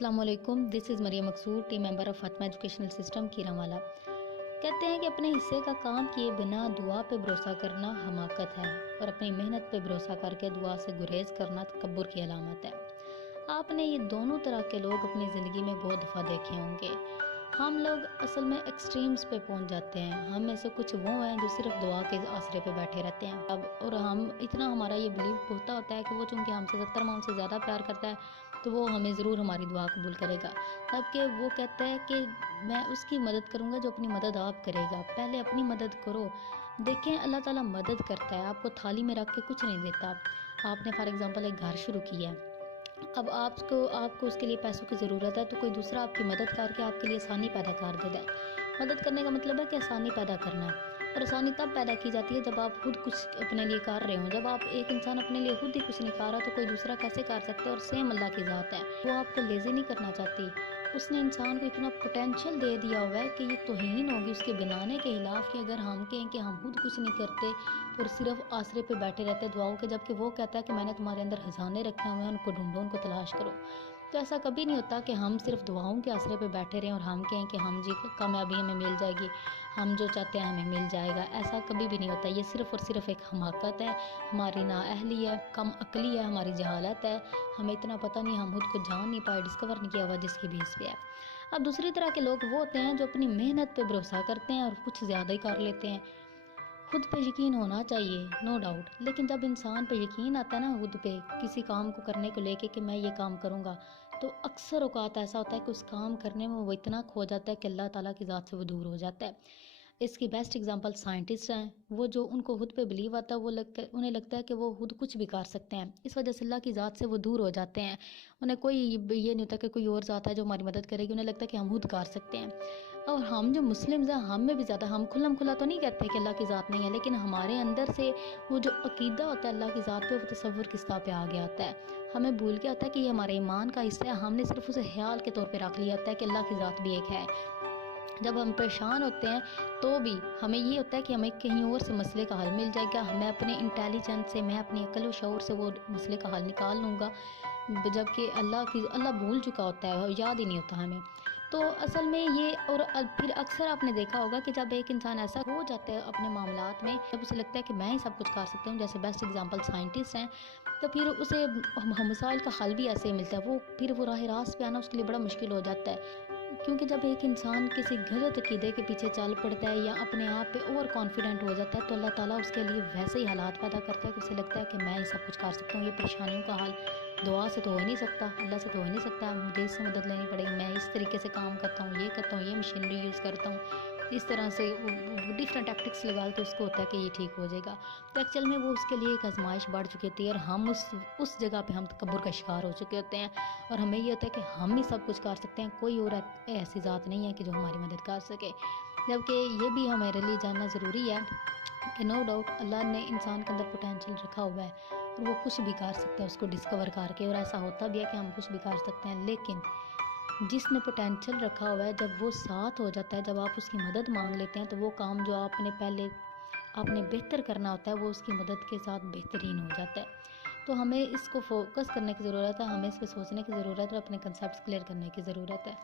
अस्सलाम वालेकुम, this is Mariam Maqsood, team member of Fatima Educational System Kiranwala. कहते हैं कि अपने हिस्से का काम किए बिना दुआ पे भरोसा करना हमाकत है और अपनी मेहनत पे भरोसा करके दुआ से गुरेज करना तकब्बुर की अलामत है। आपने ये दोनों तरह के लोग अपनी ज़िंदगी में बहुत दफ़ा देखे होंगे। हम लोग असल में एक्सट्रीम्स पे पहुंच जाते हैं। हम में से कुछ वो हैं जो सिर्फ दुआ के आसरे पे बैठे रहते हैं अब, और हम इतना हमारा ये बिलीव होता है कि वो चूँकि हमसे 70 माह से ज़्यादा प्यार करता है तो वो हमें ज़रूर हमारी दुआ कबूल करेगा। जबकि वो कहता है कि मैं उसकी मदद करूँगा जो अपनी मदद आप करेगा। पहले अपनी मदद करो। देखें, अल्लाह ताला मदद करता है, आपको थाली में रख के कुछ नहीं देता। आपने फॉर एग्ज़ाम्पल एक घर शुरू किया है, अब आपको उसके लिए पैसों की ज़रूरत है तो कोई दूसरा आपकी मदद करके आपके लिए आसानी पैदा कर देता है। मदद करने का मतलब है कि आसानी पैदा करना है, और आसानी तब पैदा की जाती है जब आप खुद कुछ अपने लिए कर रहे हो। जब आप एक इंसान अपने लिए खुद ही कुछ नहीं कर रहा तो कोई दूसरा कैसे कर सकता है। और सेम अल्लाह की ज़ात है, वो आपको लेज़ी नहीं करना चाहती। उसने इंसान को इतना पोटेंशियल दे दिया हुआ है कि ये तौहीन होगी उसके बनाने के खिलाफ कि अगर हम कहें कि हम खुद कुछ नहीं करते और सिर्फ आसरे पे बैठे रहते दुआओं के, जबकि वो कहता है कि मैंने तुम्हारे अंदर खजाने रखे हुए हैं, उनको ढूंढो, उनको तलाश करो। तो ऐसा कभी नहीं होता कि हम सिर्फ दुआओं के आसरे पे बैठे रहें और हम कहें कि हम जी कामयाबी हमें मिल जाएगी, हम जो चाहते हैं हमें मिल जाएगा। ऐसा कभी भी नहीं होता। ये सिर्फ और सिर्फ एक हमाकत है, हमारी नाअहली है, कम अकली है, हमारी जहालत है। हमें इतना पता नहीं, हम खुद को जान नहीं पाए, डिस्कवर नहीं किया हुआ जिसकी बेस पे है। अब दूसरी तरह के लोग वो होते हैं जो अपनी मेहनत पे भरोसा करते हैं और कुछ ज़्यादा ही कर लेते हैं। खुद पे यकीन होना चाहिए, नो डाउट, लेकिन जब इंसान पे यकीन आता है ना, खुद पे किसी काम को करने को लेके कि मैं ये काम करूँगा, तो अक्सर औकात ऐसा होता है कि उस काम करने में वो इतना खो जाता है कि अल्लाह ताला की ज़ात से वो दूर हो जाता है। इसकी बेस्ट एग्जांपल साइंटिस्ट हैं। वो जो उनको खुद पे बिलीव आता है, उन्हें लगता है कि वो खुद कुछ भी कर सकते हैं। इस वजह से अल्लाह की ज़ात से वो दूर हो जाते हैं। उन्हें कोई ये नहीं होता कि कोई और ज़ात है जो हमारी मदद करेगी। उन्हें लगता है कि हम खुद कर सकते हैं। और हम जो मुस्लिम्स हैं, हम में भी ज़्यादा, हम खुल्लम खुला तो नहीं कहते कि अल्लाह की ज़ात नहीं है, लेकिन हमारे अंदर से वो जो अकीदा होता है अल्लाह की ज़ात पे, वो तसव्वुर किस तरह पे आ गया होता है। हमें भूल गया होता है कि ये हमारे ईमान का हिस्सा है। हमने सिर्फ उसे ख्याल के तौर पे रख लिया होता है कि अल्लाह की ज़ात भी एक है। जब हम परेशान होते हैं तो भी हमें ये होता है कि हमें कहीं और से मसले का हल मिल जाएगा। मैं अपने इंटेलिजेंस से, मैं अपनी अक्ल व शऊर से वो मसले का हल निकाल लूँगा, जबकि अल्लाह भूल चुका होता है और याद ही नहीं होता हमें। तो असल में ये, और फिर अक्सर आपने देखा होगा कि जब एक इंसान ऐसा हो जाता है अपने मामलात में, जब उसे लगता है कि मैं ही सब कुछ कर सकता हूँ, जैसे बेस्ट एग्जांपल साइंटिस्ट हैं, तो फिर उसे मसाइल का हल भी ऐसे ही मिलता है। वो राह रास्त पे आना उसके लिए बड़ा मुश्किल हो जाता है। क्योंकि जब एक इंसान किसी गलत अकीदे के पीछे चल पड़ता है या अपने आप पे ओवर कॉन्फिडेंट हो जाता है, तो अल्लाह ताला उसके लिए वैसे ही हालात पैदा करता है कि उसे लगता है कि मैं ही सब कुछ कर सकता हूँ। ये परेशानियों का हल दुआ से तो हो ही नहीं सकता, अल्लाह से तो हो ही नहीं सकता, मुझे इससे मदद लेनी पड़ेगी। मैं इस तरीके से काम करता हूँ, ये करता हूँ, ये मशीनरी यूज़ करता हूँ, इस तरह से डिफरेंट टैक्टिक्स लगा के उसको होता है कि ये ठीक हो जाएगा। तो एक्चुअल में वो उसके लिए एक आजमाइश बढ़ चुकी होती है, और हम उस जगह पे हम तकब्बुर का शिकार हो चुके होते हैं, और हमें ये होता है कि हम ही सब कुछ कर सकते हैं, कोई और ऐसी ज़ात नहीं है कि जो हमारी मदद कर सके। जबकि ये भी हमारे लिए जानना ज़रूरी है कि नो डाउट अल्लाह ने इंसान के अंदर पोटेंशियल रखा हुआ है और वो कुछ भी कर सकता है उसको डिस्कवर करके, और ऐसा होता भी है कि हम कुछ भी कर सकते हैं। लेकिन जिसने पोटेंशियल रखा हुआ है, जब वो साथ हो जाता है, जब आप उसकी मदद मांग लेते हैं, तो वो काम जो आपने बेहतर करना होता है, वो उसकी मदद के साथ बेहतरीन हो जाता है। तो हमें इसको फोकस करने की ज़रूरत है, हमें इस पर सोचने की ज़रूरत है, अपने कंसेप्ट क्लियर करने की ज़रूरत है।